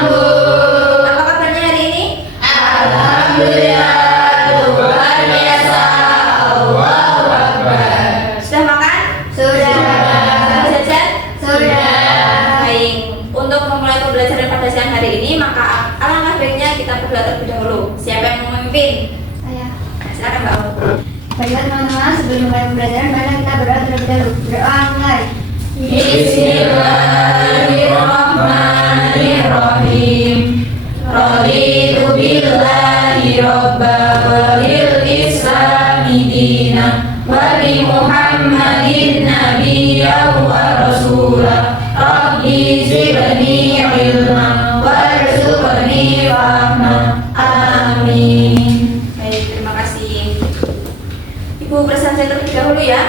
Bu. Apa kabarnya hari ini? Alhamdulillah, luar biasa. Allahu Akbar. Sudah makan? Sudah. Sudah jajan? Sudah. Baik, untuk memulai pembelajaran pada siang hari ini, maka alangkah baiknya kita berdoa terlebih dahulu. Siapa yang mau memimpin? Saya. Silakan Mbak Ul. Baiklah teman-teman, sebelum mulai pembelajaran, mari kita berdoa terlebih dahulu. Berdoa mulai. Bismillahirrahmanirrahim. Raditu billahi robba wa bil islami dina wa bi Muhammadin nabiyya wa rasula. Rabbi zidni ilma warzuqni fahma. Amin. Baik, terima kasih. Ibu presentasi terlebih dahulu ya.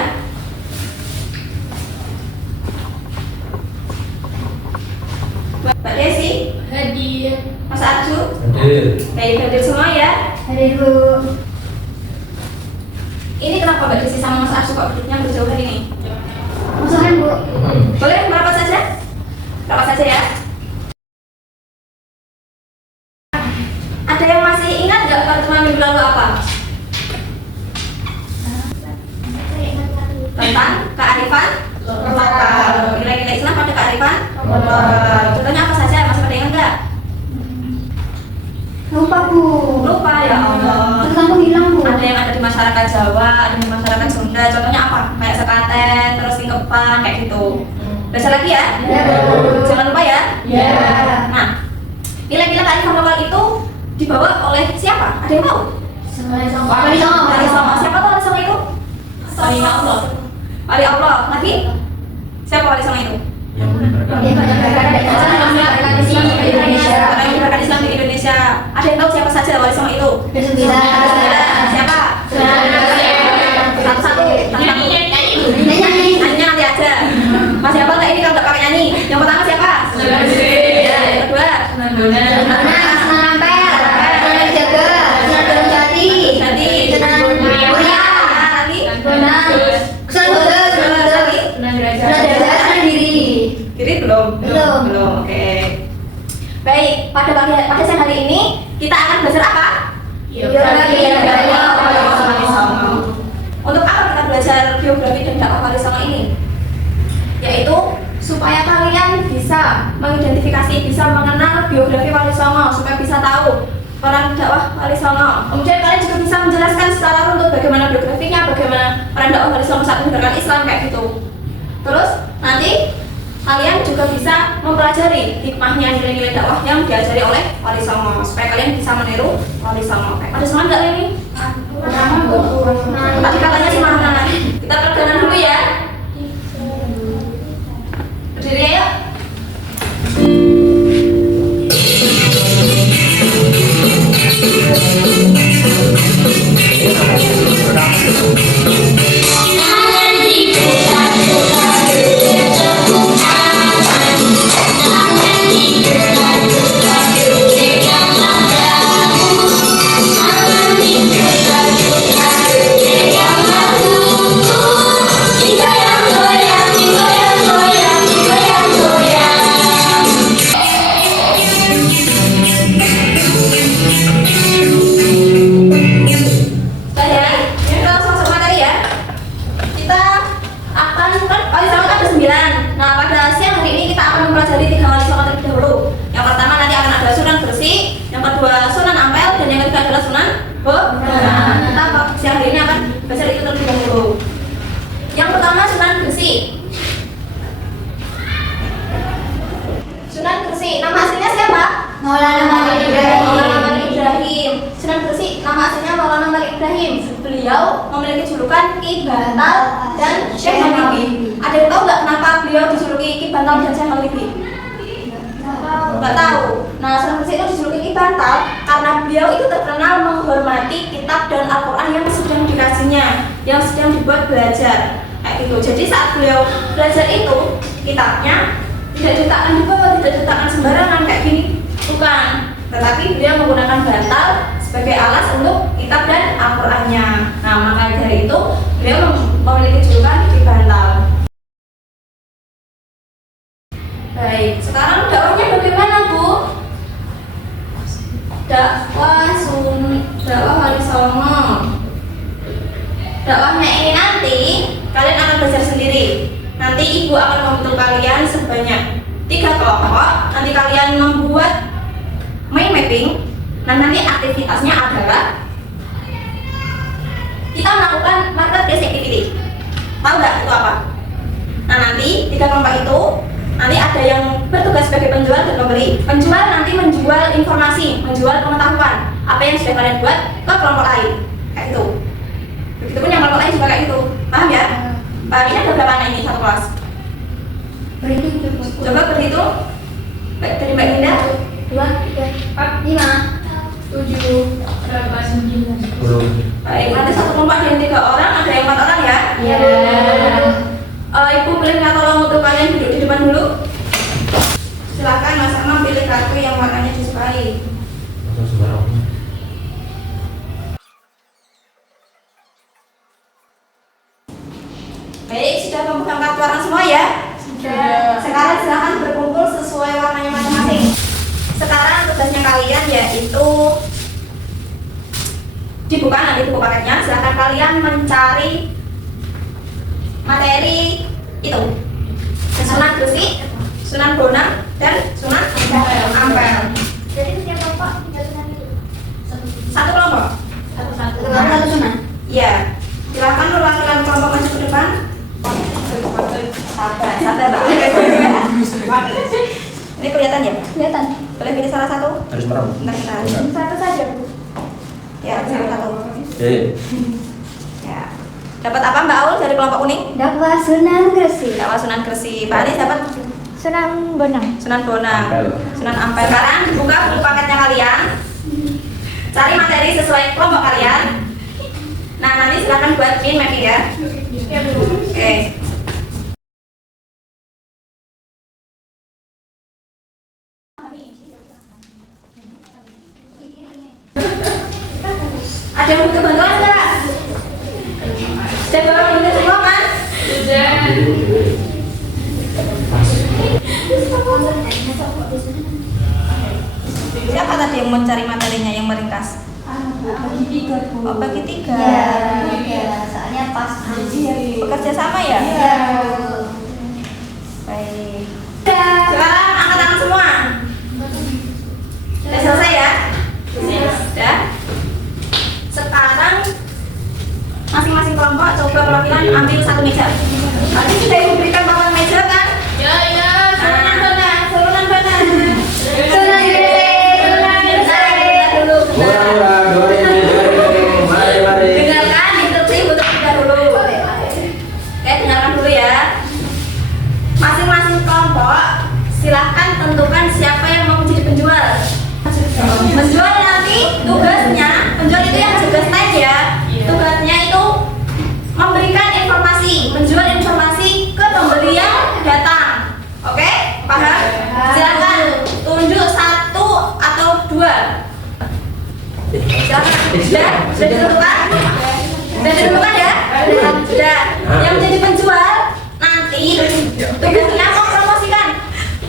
Mbak Desi, Hadir. Mas Arju, Hadir. baik hadir semua ya. Hadir Bu. Ini kenapa Mbak Desi sama Mas Arju kok duduknya berjauhan ini? Musuhan Bu. Boleh merapat saja? Merapat saja ya. Ada yang masih ingat nggak pertemuan minggu lalu apa? Tentang kearifan lokal. Nilai-nilai Islam pada kearifan lokal. Contohnya apa saja? Masih pada ingat nggak? Lupa Bu. Lupa ya Allah. Terus aku hilang Bu. Ada yang ada di masyarakat Jawa, ada di masyarakat Sunda. Contohnya apa? Kayak sekaten, terus singkepan, kayak gitu. Baca lagi ya? Ya. Jangan lupa ya. Ya. Nah, nilai-nilai kearifan lokal itu dibawa oleh siapa? Ada yang tahu? Wali Songo. Wali Songo. Siapa tuh Wali Songo itu? Wali Allah. Wali Allah. Lagi? Siapa Wali Songo itu? Yang menebarkan Dia banyak berkarya Islam di Indonesia. Orang yang menyebarkan Islam di Indonesia. Ada yang tahu siapa saja Wali Songo itu? Siapa? Satu-satu. Nyanyi. Nyanyinya nanti aja. Masih apa nggak ini kalau nggak pakai nyanyi? Yang pertama siapa? Ya, yang kedua. Kiri belum? Belum. Oke. Baik, pada siang hari ini kita akan belajar apa? Biografi Wali Songo. Untuk apa kita belajar biografi dan dakwah Wali Songo ini? Yaitu supaya kalian bisa mengidentifikasi, bisa mengenal biografi Wali Songo, supaya bisa tahu peran dakwah Wali Songo. Kemudian kalian juga bisa menjelaskan secara runtut bagaimana biografinya, bagaimana peran dakwah Wali Songo saat menyebarkan Islam kayak gitu. Terus nanti kalian juga bisa mempelajari hikmahnya, nilai-nilai dakwah yang diajari oleh Wali Songo supaya kalian bisa meniru Wali Songo. Ada semangat nggak ini? Tadi katanya semangat. Kita perkenalan dulu ya. Berdiri ya. Beliau memiliki julukan Ki Bantal dan Syekh Habibie. Ada yang tahu nggak kenapa beliau dijuluki Ki Bantal dan Syekh Habibie? Nggak tahu. Nah, Sunan Gresik itu dijuluki Ki Bantal karena beliau itu terkenal menghormati kitab dan Al-Quran yang sedang dikajinya, yang sedang dibuat belajar kayak gitu. Jadi saat beliau belajar itu kitabnya tidak diletakkan di bawah, tidak diletakkan sembarangan kayak gini, bukan. Tetapi beliau menggunakan bantal sebagai alas untuk kitab dan Al-Qurannya. Nah, maka dari itu beliau memiliki julukan Ki Bantal. Baik, sekarang dakwahnya bagaimana Bu? Nanti ibu akan membentuk kalian sebanyak 3 kelompok. Nanti kalian membuat mind mapping. Nah, nanti aktivitasnya adalah kita melakukan marketplace activity. Tahu nggak itu apa? Nah, nanti 3 kelompok itu nanti ada yang bertugas sebagai penjual dan pembeli. Penjual nanti menjual informasi, menjual pengetahuan apa yang sudah kalian buat ke kelompok lain, kayak gitu. Begitupun yang kelompok lain juga kayak gitu. Paham ya? Paham? Ini ada berapa anak ini satu kelas? Berhitung. Coba berhitung. Baik, dari Mbak Linda. 2, 3, 4, 5, 7, 8, 9. Baik, nanti satu kelompok ada yang 3 orang, ada yang 4 orang ya. Iya. Ibu boleh minta tolong untuk kalian duduk di depan dulu. Silakan Mas Amam pilih kartu yang warnanya disukai. Baik, sudah memegang kartu warna semua ya? Sudah. Sekarang silakan berkumpul sesuai warnanya masing-masing. Sekarang tugasnya kalian yaitu dibuka nanti buku paketnya. Silakan kalian mencari materi itu. Sunan Gresik, Sunan Bonang, dan Sunan Ampel. Jadi setiap kelompok 3 sunan itu. Satu kelompok. Satu sunan. Iya. Silakan perwakilan kelompok maju ke depan. Sabar, sabar Mbak. Ini kelihatan ya? Kelihatan. Boleh pilih salah satu? Harus merem. Bentar, bentar. Satu saja, Bu. Ya, salah satu. Ya. Dapat apa Mbak Aul dari kelompok kuning? Dakwah Sunan Gresik. Dakwah Sunan Gresik. Pak Anis dapat Sunan Bonang. Sunan Bonang. Ampel. Sunan Ampel. Sekarang buka buku paketnya kalian. Cari materi sesuai kelompok kalian. Nah, nanti silakan buat mind mapping ya. Oke. Ada yang butuh bantuan nggak? Sudah bawa ini semua kan? Sudah. Siapa tadi yang mencari materinya yang meringkas? Oh, bagi 3. Iya, soalnya pas. Bekerja sama ya? Iya. Baik. Sekarang angkat tangan semua. Sudah selesai ya? Sudah. Sekarang masing-masing kelompok coba perwakilan ambil satu meja. Tadi sudah diberikan papan meja kan? Ya, ya. Sunan Bonang, Sunan Bonang. Sunan Gresik, Sunan Gresik. Dulu. Mari. Dengarkan instruksi untuk dahulu. Oke, dengarkan dulu ya. Masing-masing kelompok silahkan tentukan siapa yang mau menjadi penjual. Penjual nanti tugasnya, penjual itu yang jaga stand ya. Tugasnya itu memberikan informasi, menjual informasi ke pembeli yang datang. Oke, paham? Silakan tunjuk 1 atau 2. Silakan. Sudah ditentukan? Sudah ditentukan ya? Sudah. Yang menjadi penjual nanti tugasnya mempromosikan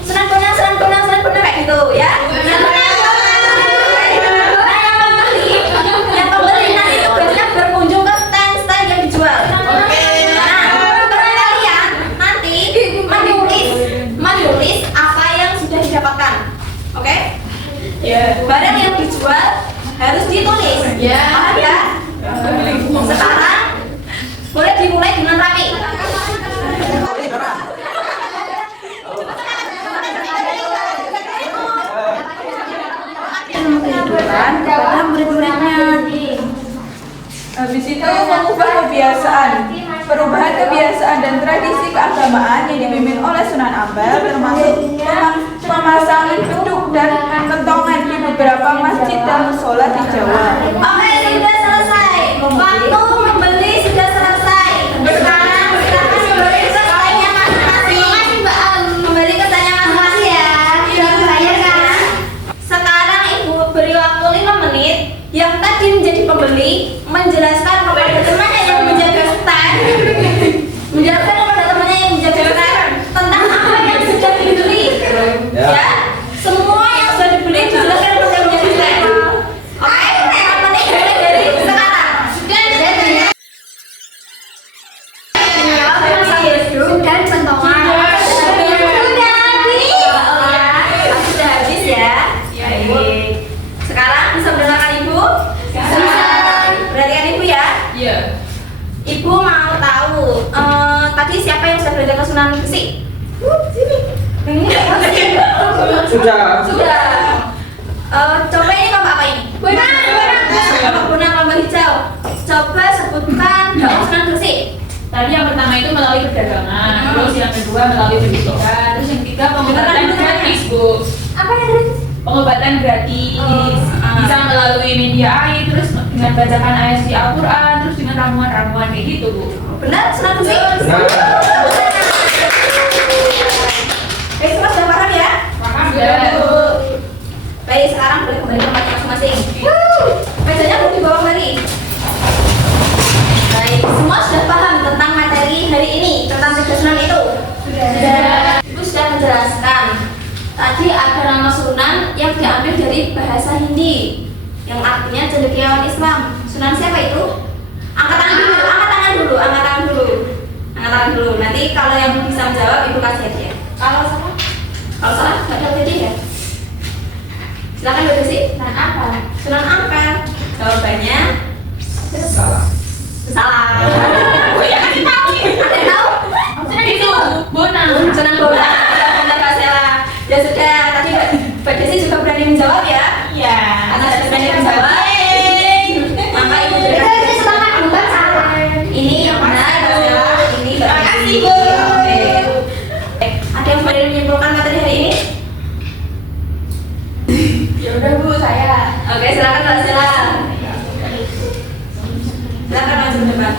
Sunan Bonang kayak gitu ya. Yang pembeli nanti tugasnya berkunjung ke stand-stand yang dijual. Nah, tugas kalian nanti menulis apa yang sudah didapatkan. Oke? Barang yang dijual harus ditulis. Ya. Paham ya? Sekarang boleh dimulai dengan rapi. Kehidupan kepada murid-muridnya. Habis itu mengubah kebiasaan. Perubahan kebiasaan dan tradisi keagamaan yang dipimpin oleh Sunan Ampel termasuk pemasangan beduk dan kentongan di beberapa masjid dan musola di Jawa. Oke, sudah selesai. Waktu membeli sudah selesai. Sekarang silakan membeli kesannya masing-masing. Membeli kesannya masing-masing ya. Sudah bayar kan? Sekarang ibu beri waktu 5 menit. Yang tadi menjadi pembeli menjelaskan kepada temannya yang menjaga stand, menjelaskan kepada temannya yang menjaga stand tentang apa yang sudah dibeli. Ya, semua yang sudah dibeli dijelaskan kepada yang menjaga stand. Oke, 5 menit mulai dari sekarang. Sudah pentongan Sunan Gresik? Sini. Yang ini nggak tahu sih. Sudah. Coba ini kelompok apa ini? Kelompok Bonang, kelompok hijau. Coba sebutkan dakwah Sunan Gresik. Tadi yang pertama itu melalui perdagangan, terus yang kedua melalui pendidikan, terus yang ketiga pengobatan gratis, Bu. Apa yang gratis? Pengobatan gratis. Bisa melalui media air, terus dengan bacaan ayat di Al-Qur'an, terus dengan ramuan-ramuan kayak gitu, Bu. Benar, Sunan Gresik? Benar. Baik, semua sudah paham ya? Paham Sudah, Bu. Baik, sekarang boleh kembali ke tempat masing-masing. Mejanya mau dibawa kembali. Baik, semua sudah paham tentang materi hari ini, tentang 3 sunan itu? Sudah. Ibu sudah menjelaskan. Tadi ada nama sunan yang diambil dari bahasa Hindi, yang artinya cendekiawan Islam. Sunan siapa itu? Angkat tangan dulu, angkat tangan dulu, angkat tangan dulu. Angkat tangan dulu. Nanti kalau yang bisa menjawab ibu kasih hadiah. Kalau salah? Kalau salah nggak dapat hadiah. Silakan Bu Desi. Sunan apa? Sunan Ampel. Jawabannya Salah. salah. Oh ya, kasih tahu. Ada yang tahu? Sunan itu Bonang. Sunan Bonang. Benar Kak Sela. Ya sudah, tadi Mbak Desi juga berani menjawab ya? Iya. Karena sudah berani menjawab. Maka ibu berikan ini yang benar Kak Sela. Ini Terima kasih, Bu. Oke. Ada yang berani menyimpulkan materi hari ini? Ya udah, Bu, saya. Oke, silakan Kak Sela. Silakan maju ke depan.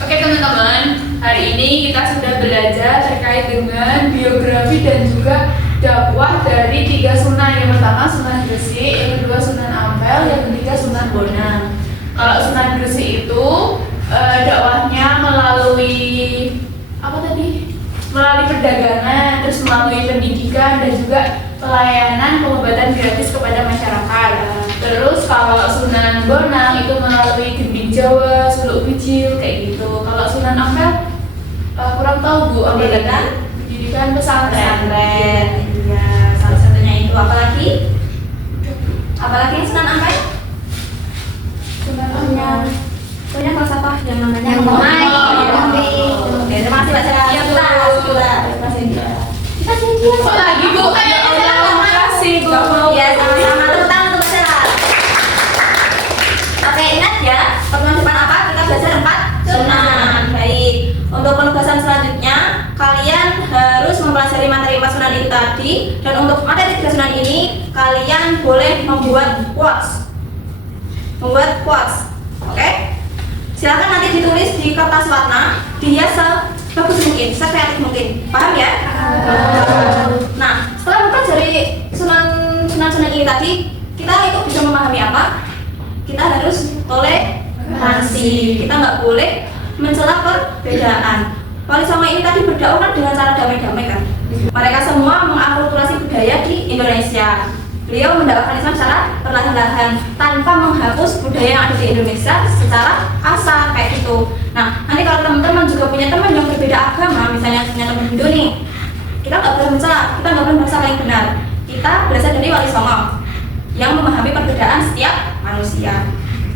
Oke teman-teman, hari ini kita sudah belajar terkait dengan biografi dan juga dakwah dari 3 sunan. Yang pertama Sunan Gresik, yang kedua Sunan Ampel, yang ketiga Sunan Bonang. Kalau Sunan Gresik itu dakwahnya melalui apa tadi? Melalui perdagangan, terus melalui pendidikan dan juga pelayanan pengobatan gratis kepada masyarakat. Terus kalau Sunan Bonang itu melalui Gending Jawa, Suluk Bijil kayak gitu. Kalau Sunan Ampel kurang tahu Bu, pendidikan pesantren. Iya, salah satunya itu. Apalagi Sunan Ampel? Sunan Ampel. Punya falsafah yang namanya Yang Ngomai. Ngomai. Oke, terima kasih Mbak Sela. Iya, Bu. Terima kasih. Kok lagi Bu? Ya Allah, Terima kasih Bu. Ya, sama-sama. Tepuk tangan untuk Mbak Sela. Oke, ingat ya, pertemuan depan apa? Kita belajar 4 sunan. Baik. Untuk penugasan selanjutnya, kalian harus mempelajari materi 4 sunan itu tadi. Dan untuk materi 3 sunan ini, kalian boleh membuat quotes. Oke? Silakan nanti ditulis di kertas warna, dihias sebagus mungkin, sekreatif mungkin. Paham ya? Nah, setelah mempelajari sunan-sunan ini tadi, kita itu bisa memahami apa? Kita harus toleransi. Kita nggak boleh mencela perbedaan. Wali Songo ini tadi berdakwah kan dengan cara damai-damai kan. Mereka semua mengakulturasi budaya di Indonesia. Beliau mendakwahkan Islam secara perlahan-lahan tanpa menghapus budaya yang ada di Indonesia secara kasar kayak gitu. Nah, nanti kalau teman-teman juga punya teman yang berbeda agama, misalnya punya teman Hindu nih, kita nggak boleh mencela, kita nggak boleh merasa paling benar. Kita belajar dari Wali Songo yang memahami perbedaan setiap manusia.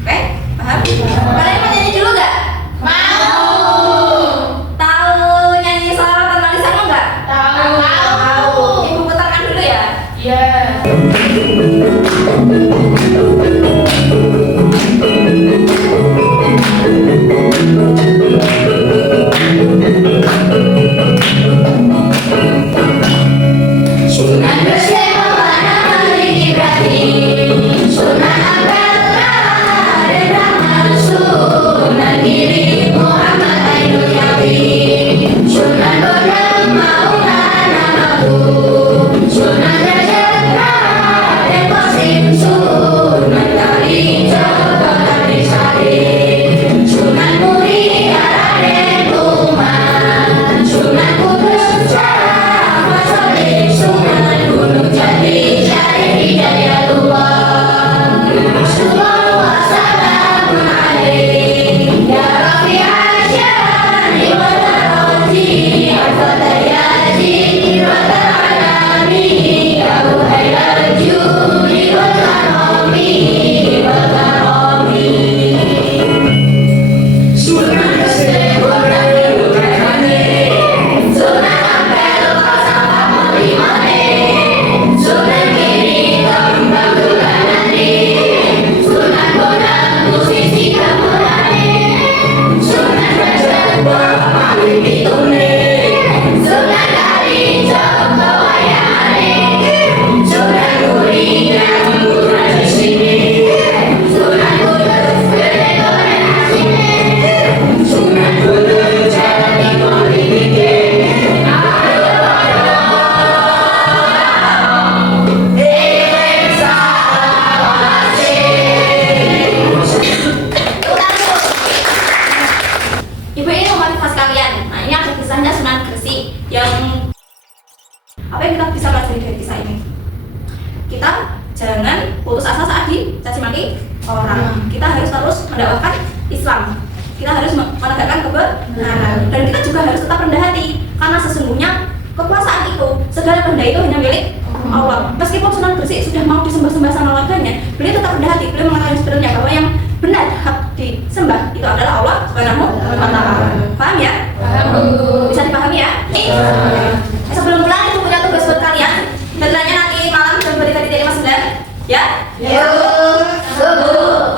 Oke, paham? Kalian mau nyanyi dulu nggak? Mau. Tahu nyanyi selawat Wali Songo nggak? Tahu. Ibu putarkan dulu ya. Iya. Sunan Gresik Maulana Malik Ibrahim, Sunan Ampel Raden Rahman, Sunan Giri Muhammad Ainul Yakin. Gresik yang apa yang kita bisa pelajari dari kisah ini? Kita jangan putus asa saat dicaci maki orang. Kita harus terus mendakwahkan Islam. Kita harus menegakkan kebenaran. Dan kita juga harus tetap rendah hati, karena sesungguhnya kekuasaan itu, segala rendah itu hanya milik Allah. Meskipun Sunan Gresik sudah mau disembah-sembah sama warganya, beliau tetap rendah hati. Beliau mengatakan sebenarnya bahwa yang benar hak disembah itu adalah Allah Subhanahu wa Ta'ala. Paham ya? Bisa dipahami ya? Sebelum pulang itu punya tugas buat kalian. Deadline-nya nanti malam jam 2:59 ya?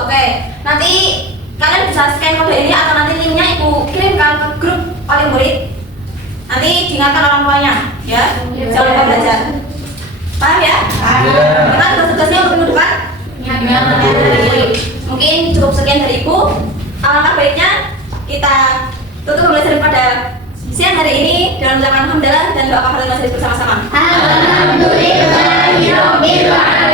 Oke. Nanti kalian bisa scan kode ini atau nanti linknya ibu kirimkan ke grup paling murid. Nanti diingatkan orang tuanya ya. Jangan lupa belajar. Paham ya? Kita tugas-tugasnya untuk minggu depan. Mungkin cukup sekian dari ibu. Alangkah baiknya kita tutup pembelajaran pada siang hari ini dengan mengucapkan alhamdulillah dan doa kafaratul majelis bersama-sama. Alhamdulillahirabbil alamin.